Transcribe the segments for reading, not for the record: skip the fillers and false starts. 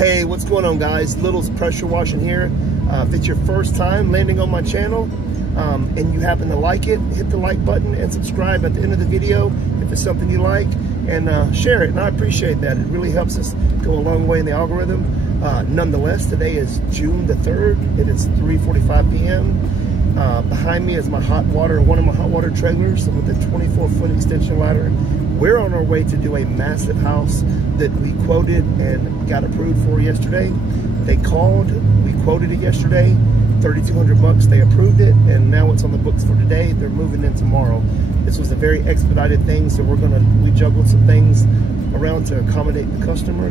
Hey, what's going on, guys? Little's Pressure Washing here. If it's your first time landing on my channel and you happen to like it, hit the like button and subscribe at the end of the video if it's something you like, and share it, and I appreciate that. It really helps us go a long way in the algorithm. Nonetheless, today is June the 3rd. It is 3:45 p.m. Behind me is my one of my hot water trailers with a 24-foot extension ladder. We're on our way to do a massive house that we quoted and got approved for yesterday. They called, we quoted it yesterday, $3,200 they approved it, and now it's on the books for today. They're moving in tomorrow. This was a very expedited thing, so we juggled some things around to accommodate the customer.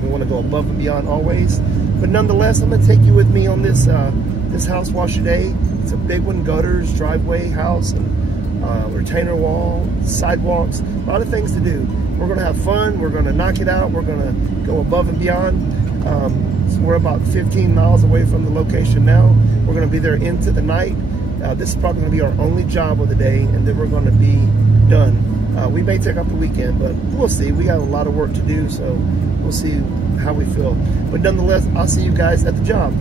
We want to go above and beyond always. But nonetheless, I'm gonna take you with me on this this house wash today. It's a big one: gutters, driveway, house, and retainer wall, sidewalks, a lot of things to do. We're gonna have fun, we're gonna knock it out, we're gonna go above and beyond. So we're about 15 miles away from the location now. We're gonna be there into the night. This is probably gonna be our only job of the day, and then we're gonna be done. We may take up the weekend, but we'll see. We got a lot of work to do, so we'll see how we feel. But nonetheless, I'll see you guys at the job.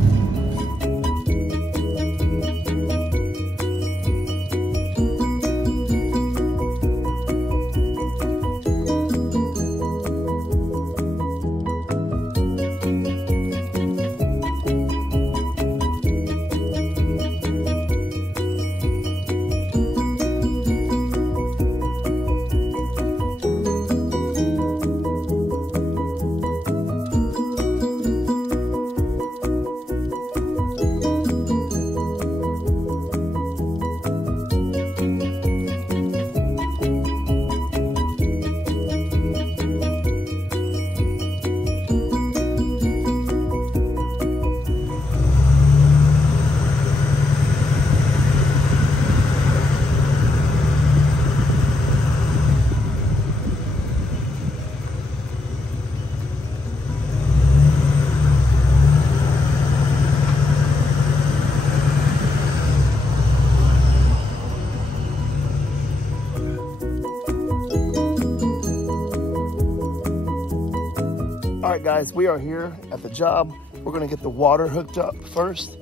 All right, guys, we are here at the job. We're gonna get the water hooked up first,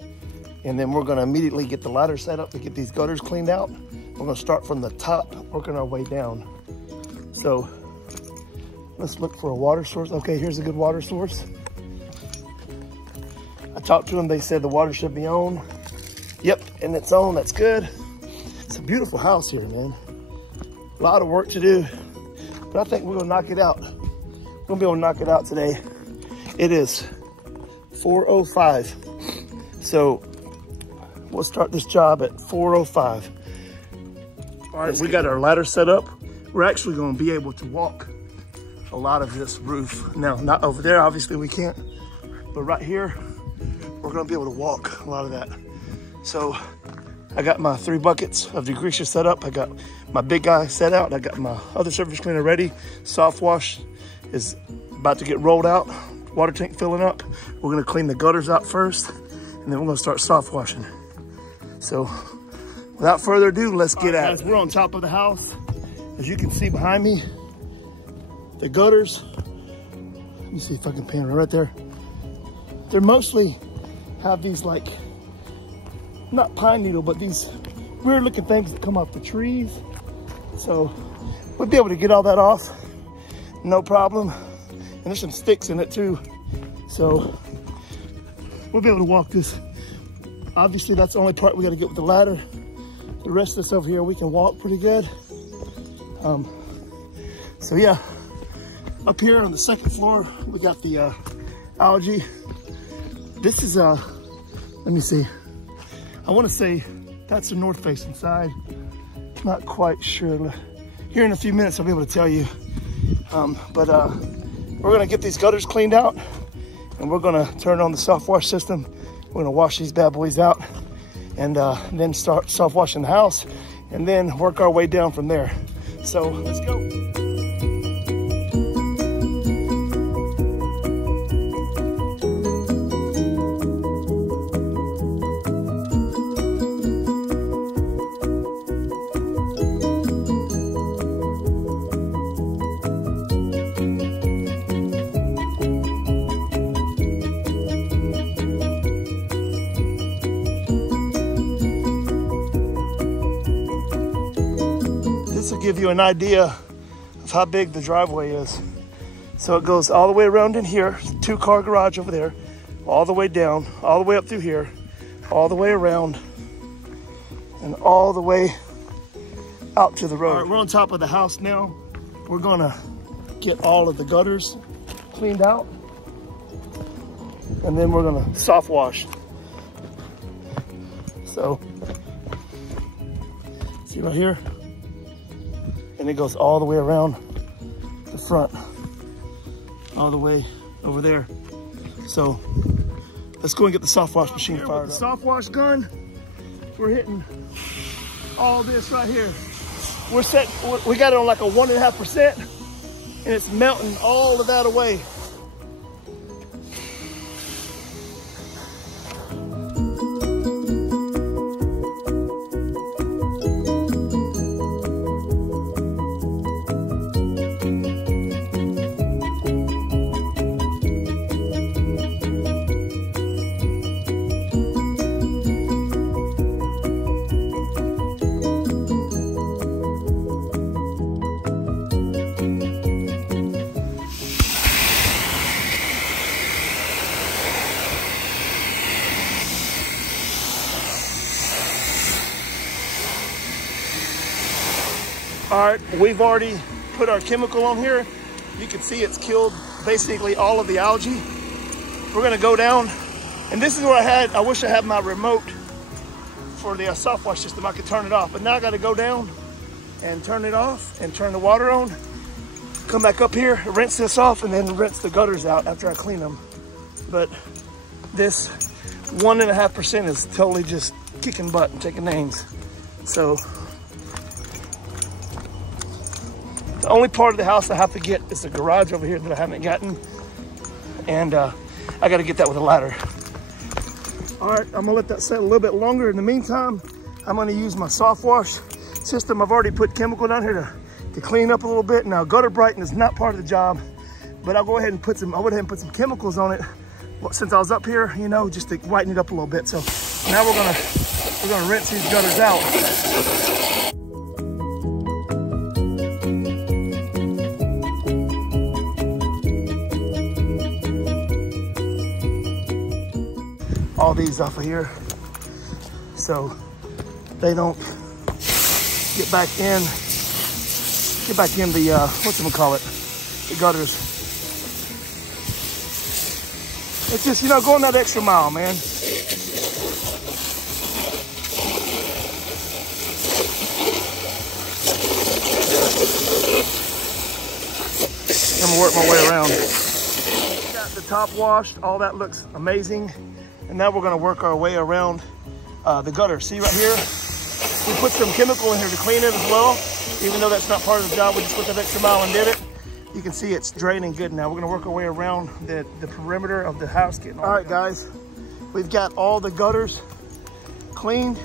and then we're gonna immediately get the ladder set up to get these gutters cleaned out. We're gonna start from the top, working our way down. So let's look for a water source. Okay, here's a good water source. I talked to them, they said the water should be on. Yep, and it's on, that's good. It's a beautiful house here, man. A lot of work to do, but I think we're gonna knock it out. We're gonna be able to knock it out today. It is 4:05. So we'll start this job at 4:05. All right, we got our ladder set up. We're actually gonna be able to walk a lot of this roof. Now, not over there, obviously we can't, but right here, we're gonna be able to walk a lot of that. So I got my 3 buckets of degreaser set up. I got my big guy set out. I got my other surface cleaner ready. Soft wash is about to get rolled out. Water tank filling up. We're gonna clean the gutters out first, and then we're gonna start soft washing. So without further ado, let's get at it. We're on top of the house. As you can see behind me, the gutters, let me see if I can pan it right there. They're mostly have these, like, not pine needle, but these weird looking things that come off the trees. So we'll be able to get all that off, no problem. And there's some sticks in it too. So we'll be able to walk this. Obviously that's the only part we got to get with the ladder. The rest of this over here, we can walk pretty good. So yeah, up here on the 2nd floor, we got the algae. This is, let me see. I want to say that's the north facing side. Not quite sure. Here in a few minutes, I'll be able to tell you. We're gonna get these gutters cleaned out, and we're gonna turn on the soft wash system. We're gonna wash these bad boys out, and then start soft washing the house, and then work our way down from there. So let's go. This will give you an idea of how big the driveway is. So it goes all the way around in here, 2-car garage over there, all the way down, all the way up through here, all the way around, and all the way out to the road. All right, we're on top of the house now. We're gonna get all of the gutters cleaned out, and then we're gonna soft wash. So, see right here? And it goes all the way around the front, all the way over there. So, let's go and get the soft wash machine fired up. With the soft wash gun, we're hitting all this right here. We got it on like a 1.5%, and it's melting all of that away. All right, we've already put our chemical on here. You can see it's killed basically all of the algae. We're gonna go down, and this is where I wish I had my remote for the soft wash system. I could turn it off, but now I gotta go down and turn it off and turn the water on. Come back up here, rinse this off, and then rinse the gutters out after I clean them. But this 1.5% is totally just kicking butt and taking names. So, the only part of the house I have to get is the garage over here that I haven't gotten. And I gotta get that with a ladder. All right, I'm gonna let that set a little bit longer. In the meantime, I'm gonna use my soft wash system. I've already put chemical down here to clean up a little bit. Now, gutter brighten is not part of the job, but I went ahead and put some chemicals on it since I was up here, you know, just to whiten it up a little bit. So now we're gonna rinse these gutters out. All these off of here so they don't get back in the the gutters. It's just, you know, going that extra mile, man. I'm gonna work my way around. Got the top washed, all that looks amazing. And now we're gonna work our way around the gutter. See right here? We put some chemical in here to clean it as well. Even though that's not part of the job, we just went that extra mile and did it. You can see it's draining good now. We're gonna work our way around the perimeter of the house. All right, guys, we've got all the gutters cleaned.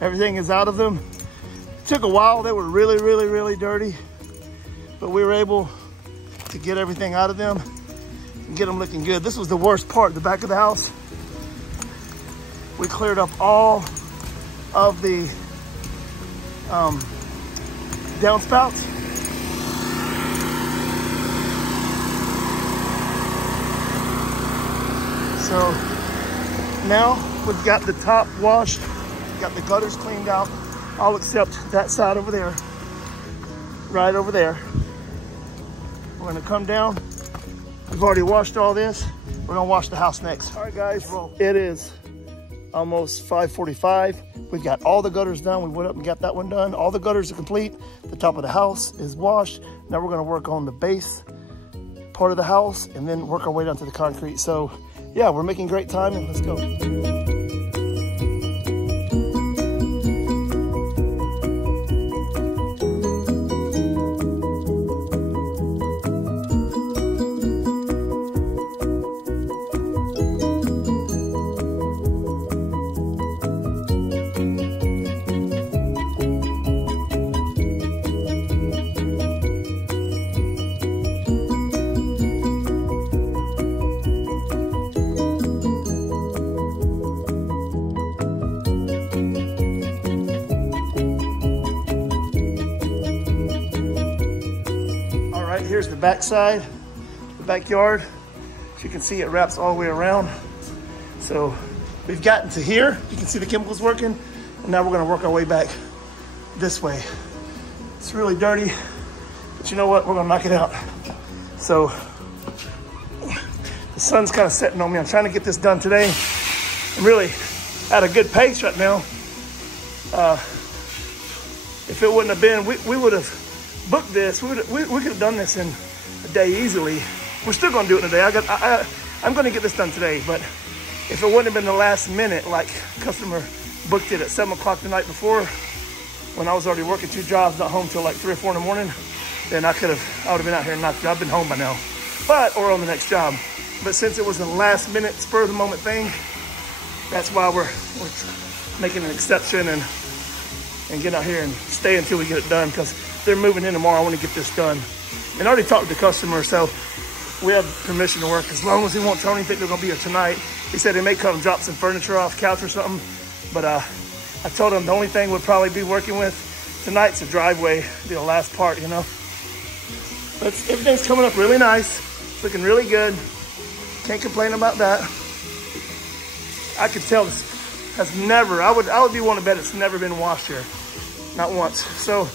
Everything is out of them. It took a while. They were really, really, really dirty, but we were able to get everything out of them and get them looking good. This was the worst part, the back of the house. We cleared up all of the downspouts. So now we've got the top washed, got the gutters cleaned out, all except that side over there, right over there. We're gonna come down. We've already washed all this. We're gonna wash the house next. All right, guys, it is almost 5:45. We've got all the gutters done. We went up and got that one done. All the gutters are complete. The top of the house is washed. Now we're gonna work on the base part of the house and then work our way down to the concrete. So yeah, we're making great time, and let's go. here's the back side, the backyard. As you can see, it wraps all the way around. So we've gotten to here. You can see the chemicals working. And now we're gonna work our way back this way. It's really dirty, but you know what? We're gonna knock it out. So the sun's kind of setting on me. I'm trying to get this done today. I'm really at a good pace right now. If it wouldn't have been, we would have booked this. We could have done this in a day easily. We're still gonna do it in a day. I'm gonna get this done today, but if it wouldn't have been the last minute, like customer booked it at 7 o'clock the night before, when I was already working 2 jobs, not home till like 3 or 4 in the morning, then I would have been out here and knocked it out. I've been home by now, or on the next job. But since it was a last minute, spur of the moment thing, that's why we're making an exception and get out here and stay until we get it done, because they're moving in tomorrow. I want to get this done. And I already talked to the customer, so we have permission to work as long as he won't tell anything they're gonna be here tonight. He said they may come drop some furniture off, couch or something, but I told him the only thing we'll probably be working with tonight's the driveway, the last part, you know. But everything's coming up really nice. It's looking really good. Can't complain about that. I could tell this has never, I would be willing to bet it's never been washed here. Not once. So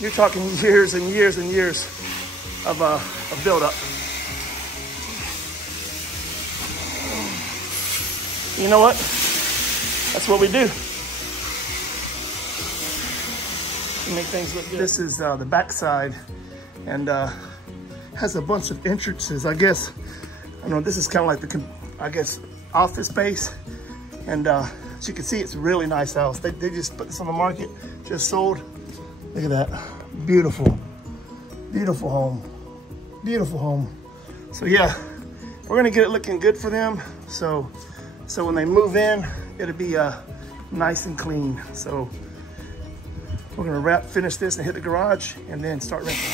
you're talking years and years and years of buildup. You know what? That's what we do. To make things look good. This is the back side, and has a bunch of entrances. I guess, I don't know, this is kind of like the, I guess, office space. And as you can see, it's a really nice house. They just put this on the market, just sold. Look at that, beautiful, beautiful home, beautiful home. So yeah, we're gonna get it looking good for them. So when they move in, it'll be nice and clean. So we're gonna finish this and hit the garage and then start renting.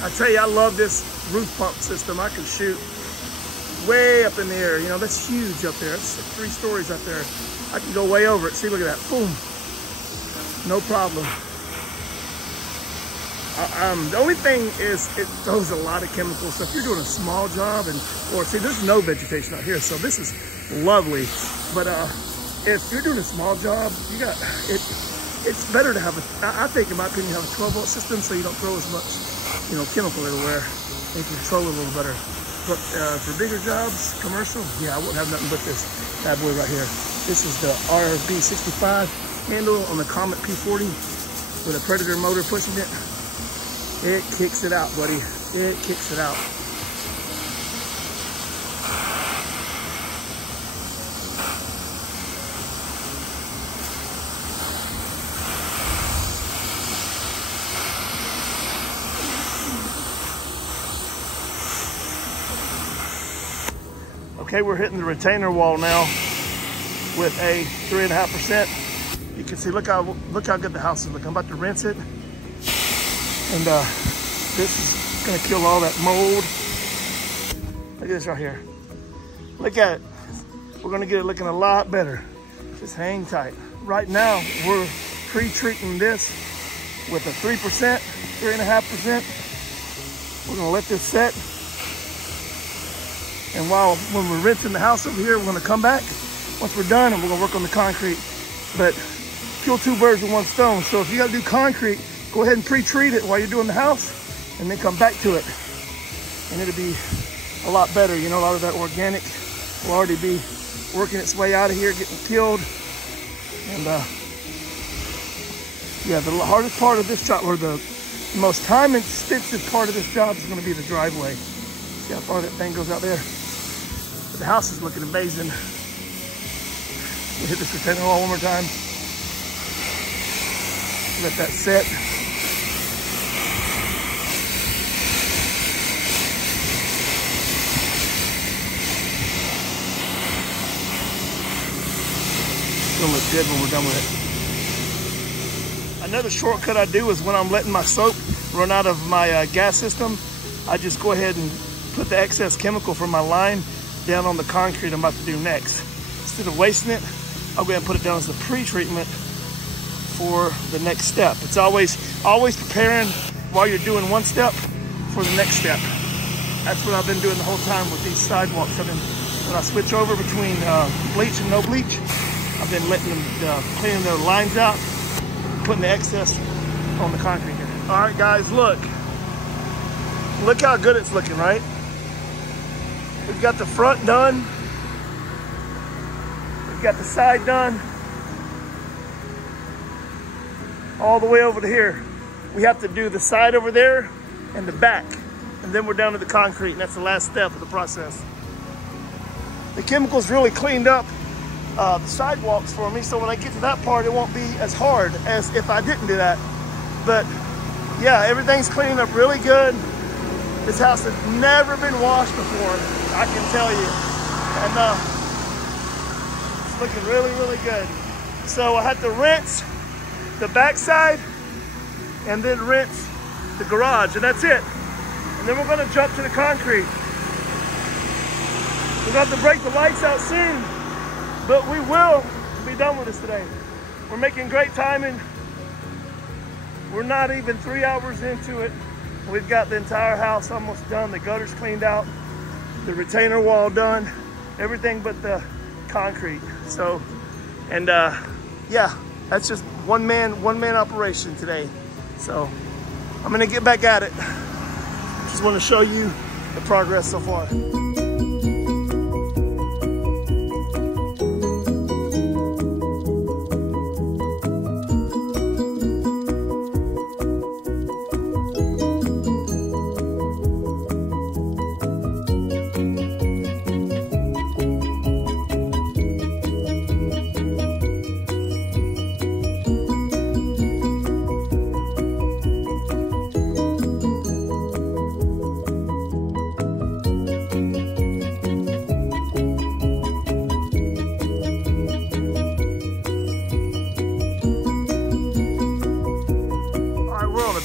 I tell you, I love this roof pump system. I can shoot way up in the air. You know, that's huge up there. That's like 3 stories up there. I can go way over it. See, look at that. Boom. No problem. The only thing is it throws a lot of chemicals. So if you're doing a small job or see, there's no vegetation out here. So this is lovely. But if you're doing a small job, you got it. It's better to have I think, in my opinion, have a 12-volt system so you don't throw as much, you know, chemical everywhere. You can control it a little better. But for bigger jobs, commercial, yeah, I wouldn't have nothing but this bad boy right here. This is the RB65 handle on the Comet P40 with a Predator motor pushing it. It kicks it out, buddy. It kicks it out. Okay, we're hitting the retainer wall now with a 3.5%. You can see, look how good the house is looking. I'm about to rinse it, and this is gonna kill all that mold Look at this right here. Look at it. We're gonna get it looking a lot better. Just hang tight. Right now, we're pre-treating this with a 3%, 3.5%. We're gonna let this set. And when we're rinsing the house over here, we're gonna come back once we're done and we're gonna work on the concrete. But kill two birds with one stone. So if you gotta do concrete, go ahead and pre-treat it while you're doing the house and then come back to it. And it'll be a lot better. You know, a lot of that organic will already be working its way out of here, getting killed. And yeah, the hardest part of this job, or the most time-intensive part of this job, is going to be the driveway. See how far that thing goes out there? But the house is looking amazing. We'll hit this retaining wall one more time. Let that set. It's gonna look good when we're done with it. Another shortcut I do is when I'm letting my soap run out of my gas system, I just go ahead and put the excess chemical from my line down on the concrete I'm about to do next. Instead of wasting it, I'll go ahead and put it down as a pre-treatment for the next step. It's always preparing while you're doing one step for the next step. That's what I've been doing the whole time with these sidewalks. When I switch over between bleach and no bleach, I've been letting them cleaning their lines out, putting the excess on the concrete here. All right, guys, look how good it's looking, right? We've got the front done. We've got the side done. All the way over to here. We have to do the side over there and the back. And then we're down to the concrete, and that's the last step of the process. The chemicals really cleaned up the sidewalks for me, so when I get to that part, it won't be as hard as if I didn't do that. But yeah, everything's cleaned up really good. This house has never been washed before, I can tell you. And it's looking really, really good. So I have to rinse the backside and then rinse the garage, and that's it. And then we're gonna jump to the concrete. We're gonna have to break the lights out soon, but we will be done with this today. We're making great timing. We're not even 3 hours into it. We've got the entire house almost done. The gutters cleaned out, the retainer wall done, everything but the concrete. So, and yeah, that's just one man operation today. So I'm gonna get back at it. Just want to show you the progress so far.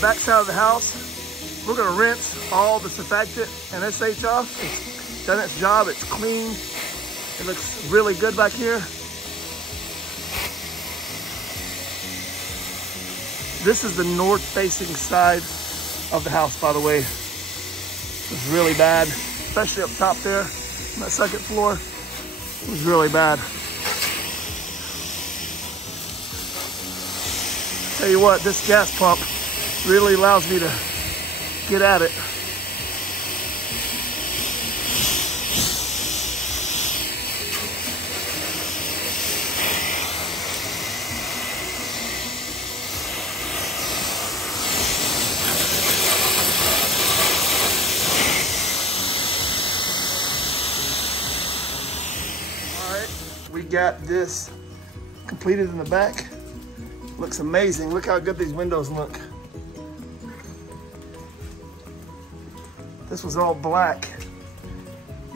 Back side of the house, we're gonna rinse all the surfactant and SH off. It's done its job, it's clean. It looks really good back here. This is the north facing side of the house, by the way. It's really bad, especially up top there on that second floor. It was really bad. Tell you what, this gas pump really allows me to get at it. All right, we got this completed in the back. Looks amazing. Look how good these windows look. This was all black.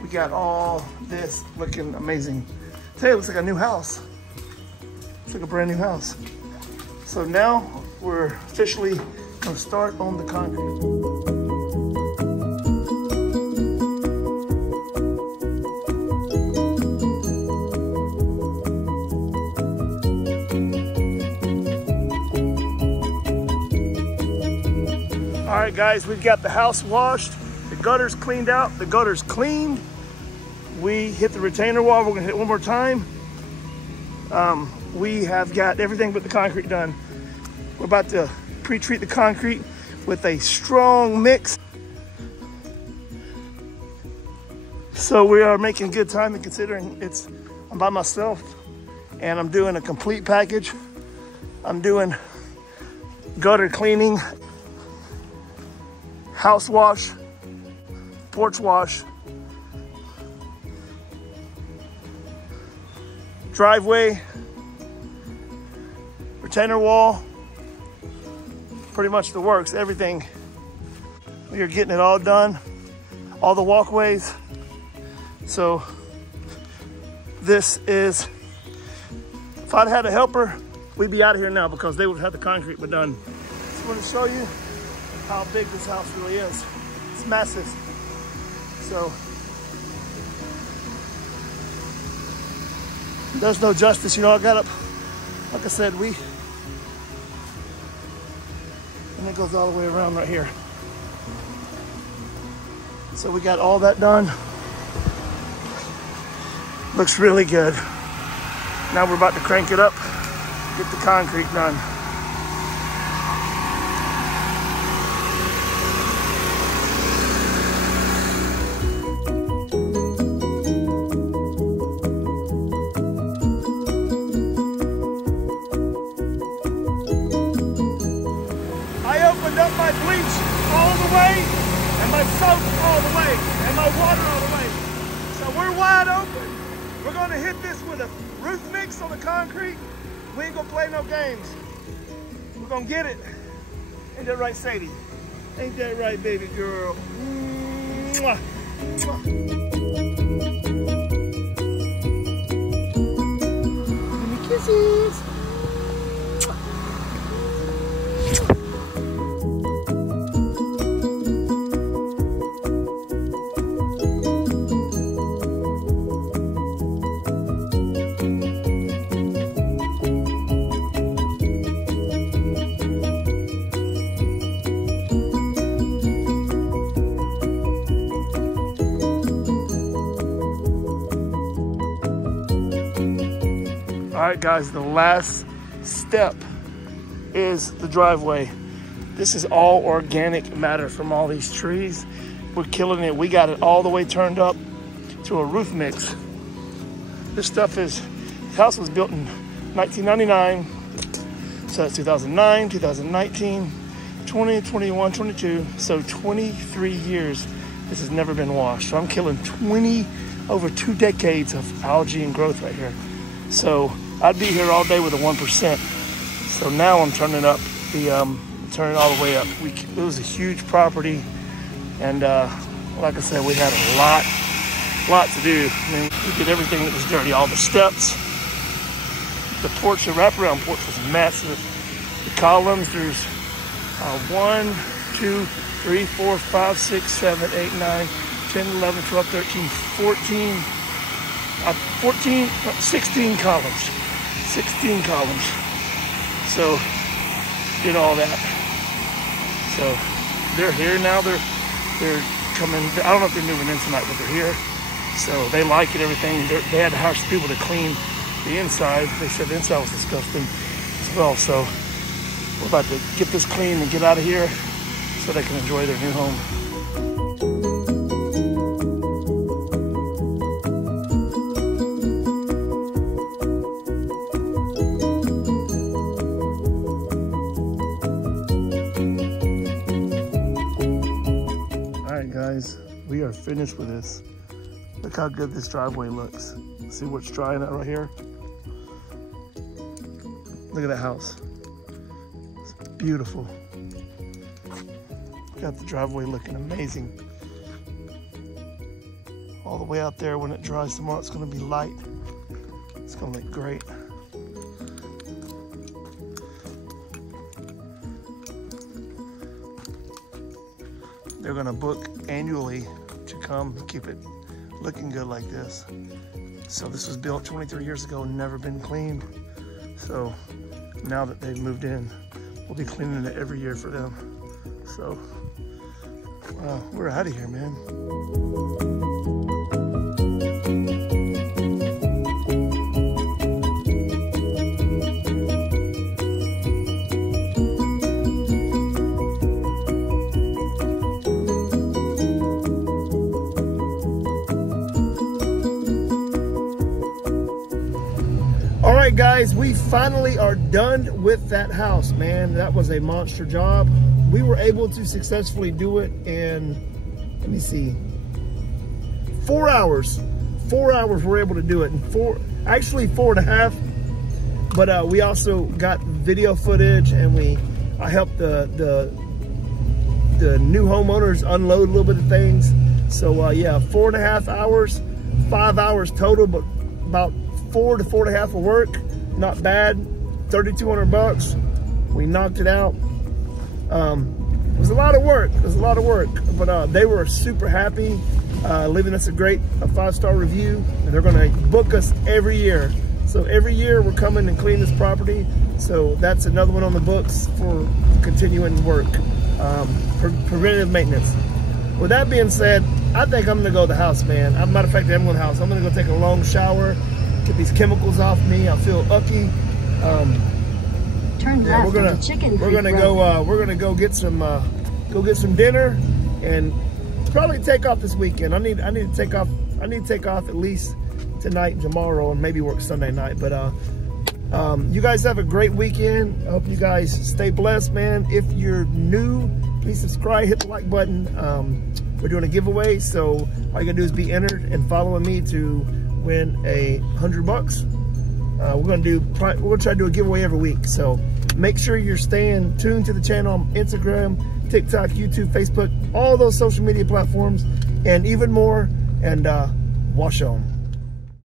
We got all this looking amazing. I tell you, it looks like a new house. It's like a brand new house. So now we're officially gonna start on the concrete. guys, we've got the house washed, the gutters cleaned out, the gutters cleaned. We hit the retainer wall. We're gonna hit it one more time. We have got everything but the concrete done. We're about to pre-treat the concrete with a strong mix. So we are making good time, and considering I'm by myself and I'm doing a complete package. I'm doing gutter cleaning, house wash, porch wash, driveway, retainer wall, pretty much the works, everything. We are getting it all done, all the walkways. So this is, if I'd had a helper, we'd be out of here now because they would have had the concrete but done. Just want to show you how big this house really is. It's massive. So there's no justice. You know, I got up, like I said, and it goes all the way around right here. So we got all that done. Looks really good. Now we're about to crank it up, get the concrete done. I opened up my bleach all the way, and my soap all the way, and my water all the way. So we're wide open. We're gonna hit this with a roof mix on the concrete. We ain't gonna play no games. We're gonna get it. Ain't that right, Sadie? Ain't that right, baby girl? Mwah. Mwah. Give me kisses. All right, guys, the last step is the driveway. This is all organic matter from all these trees. We're killing it. We got it all the way turned up to a roof mix. This stuff is, the house was built in 1999. So that's 2009, 2019, 20, 21, 22. So 23 years, this has never been washed. So I'm killing over 2 decades of algae and growth right here. So I'd be here all day with a 1%. So now I'm turning up turning all the way up. It was a huge property, and like I said, we had a lot to do. I mean, we did everything that was dirty, all the steps. The porch, the wraparound porch was massive. The columns, there's 1, 2, 3, 4, 5, 6, 7, 8, 9, 10, 11, 12, 13, 16 columns. 16 columns. So, did all that. So, they're here now. They're coming. I don't know if they're moving in tonight, but they're here. So, they like it, everything. They had to hire some people to clean the inside. They said the inside was disgusting as well. So, we're about to get this clean and get out of here so they can enjoy their new home. Guys, we are finished with this. Look how good this driveway looks. See what's drying out right here? Look at that house. It's beautiful. Got the driveway looking amazing. All the way out there, when it dries tomorrow, it's gonna be light. It's gonna look great. They're gonna book annually to come keep it looking good like this. So this was built 23 years ago, never been cleaned. So now that they've moved in, we'll be cleaning it every year for them. So We're out of here, man. All right, guys, we finally are done with that house, man. That was a monster job. We were able to successfully do it in, let me see, 4 hours. 4 hours we're able to do it in actually 4.5. But we also got video footage, and I helped the new homeowners unload a little bit of things. So yeah, 4.5 hours, 5 hours total, but about 4 to 4.5 of work. Not bad. $3,200. We knocked it out. It was a lot of work. It was a lot of work, but they were super happy, leaving us a 5-star review, and they're going to book us every year. So every year we're coming and clean this property. So that's another one on the books for continuing work, preventative maintenance. With that being said, I think I'm gonna go to the house, man. As a matter of fact, I'm going to the house. I'm gonna go take a long shower, get these chemicals off me. I feel ucky. Turn left onto Chicken Creek Road. We're gonna go get some dinner, and probably take off this weekend. I need to take off. I need to take off at least tonight and tomorrow, and maybe work Sunday night. But you guys have a great weekend. I hope you guys stay blessed, man. If you're new, please subscribe, hit the like button. We're doing a giveaway, so all you gotta do is be entered and following me to win $100. We're gonna try to do a giveaway every week, so make sure you're staying tuned to the channel on Instagram, TikTok, YouTube, Facebook, all those social media platforms, and even more. And wash on.